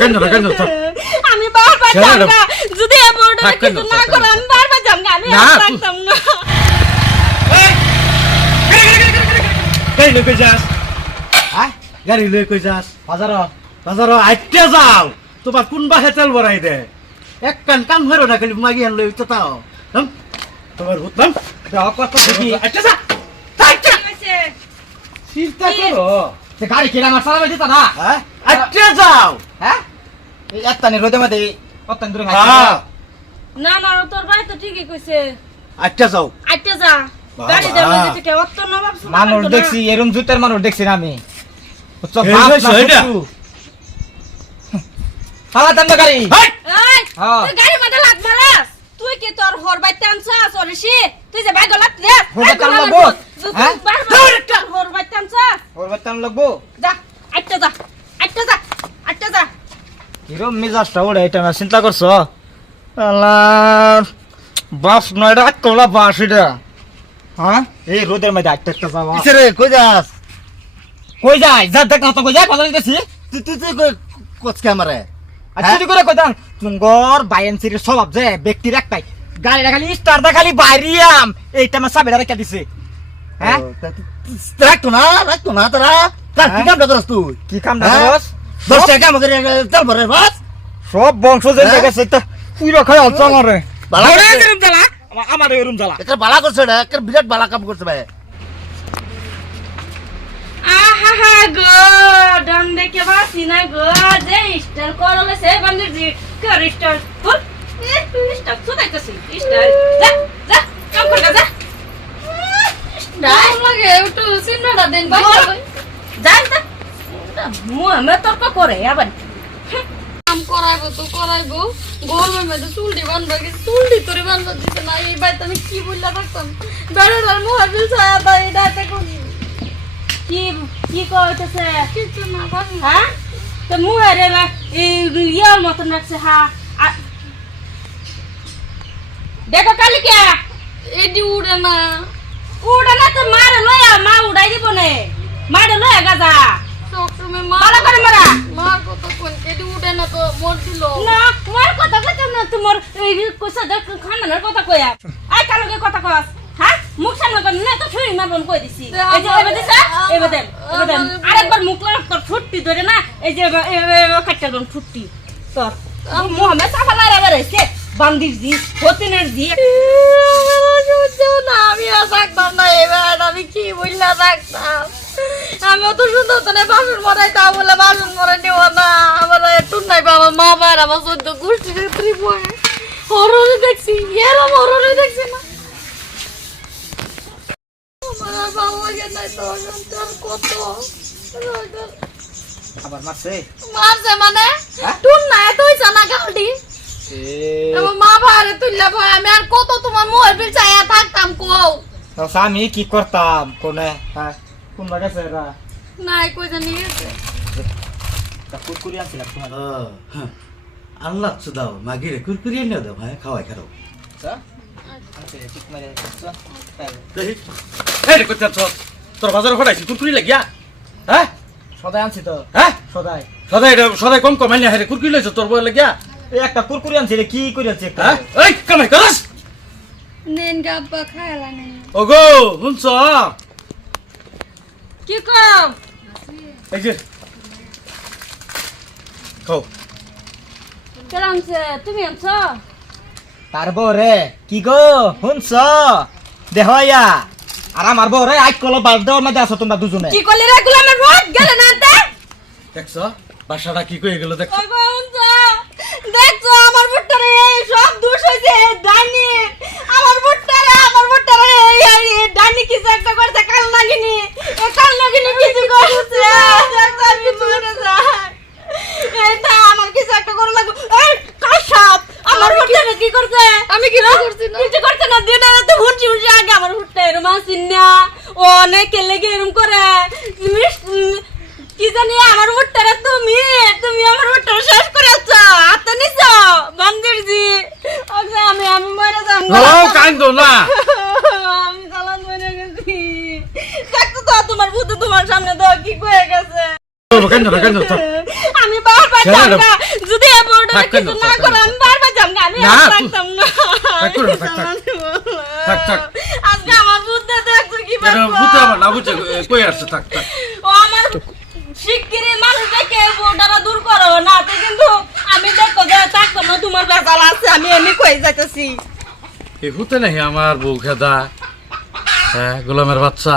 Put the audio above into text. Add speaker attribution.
Speaker 1: কেন না কেন?
Speaker 2: আমি বারবার
Speaker 1: ছেড়ে
Speaker 2: না। যদি এ বোর্ডে কিছু না করে আমি বারবার না। আমি আর থাকতাম না।
Speaker 1: গাড়ি লই কই যাস? হ্যাঁ? গাড়ি লই কই যাস?
Speaker 3: বাজার
Speaker 1: বাজার আইতে যাও। তোমার কোন বাহে তেল ভরাই দে? এক কান কাম হরো না খালি মাগি আনলে তো তাও। তোমার ভূত হম
Speaker 3: কত দেখি
Speaker 1: আইতে যা। আইতে চিন্তা করো।
Speaker 3: সে গাড়ি কিনা আমার চালাবে দিত না।
Speaker 1: হ্যাঁ? আইতে যাও।
Speaker 3: হ্যাঁ? এই এত্তানি রোদে মধ্যে কত্তানি দূরে
Speaker 1: হ্যাঁ।
Speaker 2: না না তোর ভাই তো ঠিকই কইছে।
Speaker 1: আইতে যাও।
Speaker 2: আইতে যা। গাড়ি দেবো যদি কেউ অত না ভাবছ
Speaker 3: মানুষ দেখছি এরম জুতের মানুষ দেখছি না আমি। বুঝছ, বাপ না? শত্রু। পালাতাম গাড়ি?
Speaker 2: এই
Speaker 3: হ্যাঁ।
Speaker 2: তুই গাড়ি মধ্যে লাগ মারাস। তুই কি তোর হর বাইতে আনছাস অরিশি তুই যে ভাই গলাত রে
Speaker 3: হর বাইতে আনলো হ্যাঁ? ওর বাচ্চান লাগবো?
Speaker 2: যা আইতে যা আইতে যা আইতে যা।
Speaker 3: কিরম মিজাজটা ওরে এটা না চিন্তা করছ? আল্লাহ বাস নয়টা কলা বাস এটা। হ্যাঁ? এই রোদের মধ্যে একটা একটা যাওয়া।
Speaker 1: কিসে রে কই যাস?
Speaker 3: কই যায় যা দেখ না তো কই যায় বাজারে গেছি
Speaker 1: তুই তুই তুই কই কোচকে আমারে?
Speaker 3: আর চুরি করে কইতাম তুঙ্গর বাইএনসির স্বভাব যে ব্যক্তির একটাই। গাড়িটা খালি স্টারটা খালি বাইরিয়াম এইটা আমার সাবেরা রেখে দিছে। হ্যাঁ?
Speaker 1: রাখতো না রাখতো না তোরা। তার কি
Speaker 3: হ্যাঁ?
Speaker 1: কামটা করস তুই?
Speaker 3: কি কাম না
Speaker 1: হ্যাঁ?
Speaker 3: করস
Speaker 1: দশ টাকা কাম করে তেল ভরে বাস।
Speaker 3: সব বংশ যে
Speaker 1: হ্যাঁ?
Speaker 3: গেছে এটা পুরো খাই হচ্ছে আমারে।
Speaker 1: বালা
Speaker 3: এরম জ্বালা আমার- এরম জ্বালা।
Speaker 1: একটা বালা করছে রে একটা বিরাট বালা কাম করছে ভাই।
Speaker 2: আহা গো ডন দেখে বাসি না গো যে স্টার করলে সে জি কর স্টার ফুল স্টার কসি স্টার যা যা কাম কর যা
Speaker 4: ভালো লাগে একটু সিনেমাটা দেন ভাই
Speaker 2: যা যা তর্ক করে আবার।
Speaker 4: কাম করাইবো তো করাইবো। গরমের মধ্যে চুলটি তোরে না এই বাড়িতে আমি কি বললা থাকতাম? বেড়ার মোহাবিল ছায়া দাও এটা এতে
Speaker 2: কি কি কইতেছে?
Speaker 4: কিছু না
Speaker 2: হ্যাঁ? তো মুহের এই ইয়ার মতন রাখছে আ- দেখো কালিকা।
Speaker 4: এডি উড়ে না।
Speaker 2: উড়ে না তো মারে লয়া মা উড়াই দিব নে মারে লয়া গাজা
Speaker 4: সবসময় মা
Speaker 2: ভালো করে মারা।
Speaker 4: মার কথা কোন এডি উড়ে না তো মর দিল
Speaker 2: না তোমার কথা কইতাম না তোমার এই কইছা দেখ খানার কথা কইয়া আই কালকে কথা কস হ্যাঁ মুখ সামনে কর না তো ছুরি মারবো আমি কই দিছি এই যে এবার দিছা এবার দেন আরেকবার মুখ লাগা তোর ফুটটি ধরে না এই যে কাটটা দন ফুটটি তোর মোহাম্মদ সাফালার এবার এসে বান্দির জি হতিনের জি
Speaker 4: না আমি আর থাকতাম না এবার আমি কি বললা থাকতাম আমি অত সুন্দর তো না বাসন মরাই তা বলে বাসন মরাই নেব না। আমার একটু নাই বাবা মা বার আমার সদ্য গোষ্ঠী ত্রিপুরা হররে দেখছি এরম হররে দেখছি না। আমার ভালো লাগে না তো সন্তান কত?
Speaker 3: আবার মারছে?
Speaker 4: মারছে মানে?
Speaker 3: হ্যাঁ?
Speaker 4: টুন না এত হইছে না আমার মা ভারে তুললে আমি আর কত তোমার মোহের বিল চাইয়া থাকতাম কও।
Speaker 3: তাহলে আমি কি করতাম কোনে? হ্যাঁ কোন এরা?
Speaker 4: নাই কই জানি গেছে
Speaker 3: তা কুরকুরি আনছিলাম তোমার?
Speaker 1: আল্লাহ দাও মাগিরে কুরকুরি এনে দাও ভাই খাওয়াই খাও
Speaker 3: আচ্ছা। আচ্ছা
Speaker 1: কোথা তোর বাজারে ফটাইছি কুরকুরি লাগিয়া? হ্যাঁ?
Speaker 3: সদাই আনছি তো।
Speaker 1: হ্যাঁ?
Speaker 3: সদাই।
Speaker 1: সদাই এটা সদাই কম কমাই না হেরে কুরকুরি লইছ তোর বই লাগিয়া?
Speaker 3: এই একটা কুরকুরি আনছি রে কি করে আনছি একটা?
Speaker 1: হ্যাঁ? এই কামাই করস?
Speaker 4: নেন গাব্বা খায়লা নেন।
Speaker 1: ওগো শুনছ?
Speaker 2: কি কম?
Speaker 1: এই যে। খাও।
Speaker 2: আনছে? তুমি আনছো?
Speaker 3: তার বউ রে কি গো? শুনছ? দেহ ইয়া আর আমার বউ রে আজ কল বাল দেওয়ার মধ্যে আছো তোমরা দুজনে।
Speaker 2: কি করলি রে গুলামের রোড গেলে না তে
Speaker 1: দেখছ? বাসাটা কি কই গেল দেখ
Speaker 2: ওই বন্ধু দেখছ? আমার বুটটারে এই সব দোষ হইছে এই ডাইনি। আমার বুটটারে আমার বুটটারে এই ডাইনি কিছু একটা কাল নাগিনি এ কাল নাগিনি কিছু করছে দেখছ আমি মরে যাই এটা আমার কিছু একটা করে লাগবে এই কাশাপ আমার বুটটারে কি করছে
Speaker 4: আমি কিছু করছি না।
Speaker 2: কিছু করছে না? দিন রাতে হুঁচি হুঁচি আগে আমার হুটটা এরম আসিন না। ও অনেকে লেগে এরম করে। কি জানি আমার হুটটারে তুমি তুমি আমার হুটটা শেষ করেছ হাতে নিছ বান্দির জি আচ্ছা আমি আমি মরে যাম
Speaker 1: ও কান্দো না।
Speaker 2: আমি চালান মরে গেছি। দেখতো তো তোমার ভূত তোমার সামনে দাও কি কয়ে গেছে।
Speaker 1: না
Speaker 2: আমি বারবার
Speaker 1: দাও।
Speaker 2: যদি বউটারে
Speaker 1: থাক,
Speaker 2: কিছু না করে আমি বারবার গা। আমি
Speaker 1: না,
Speaker 2: থাকতাম না।
Speaker 1: থাক, করো না, থাক, থাক। থাক, থাক।
Speaker 2: আজকে আমার বুদ্ধে দেখছ কি
Speaker 1: এটা
Speaker 2: ব্যাপার?
Speaker 1: বুঝতে আমার না বুঝে এ, কই আসছে? থাক থাক।
Speaker 2: ও আমার শিগগিরই মানুষ দেখে এই বউটারা দূর করো। না তো কিন্তু আমি দেখো যে থাকতাম না তোমার বেজাল আছে আমি এমনি কই যাইতেছি?
Speaker 1: এ হতে নাহি আমার বউ খেদা। হ্যাঁ গোলামের বাচ্চা।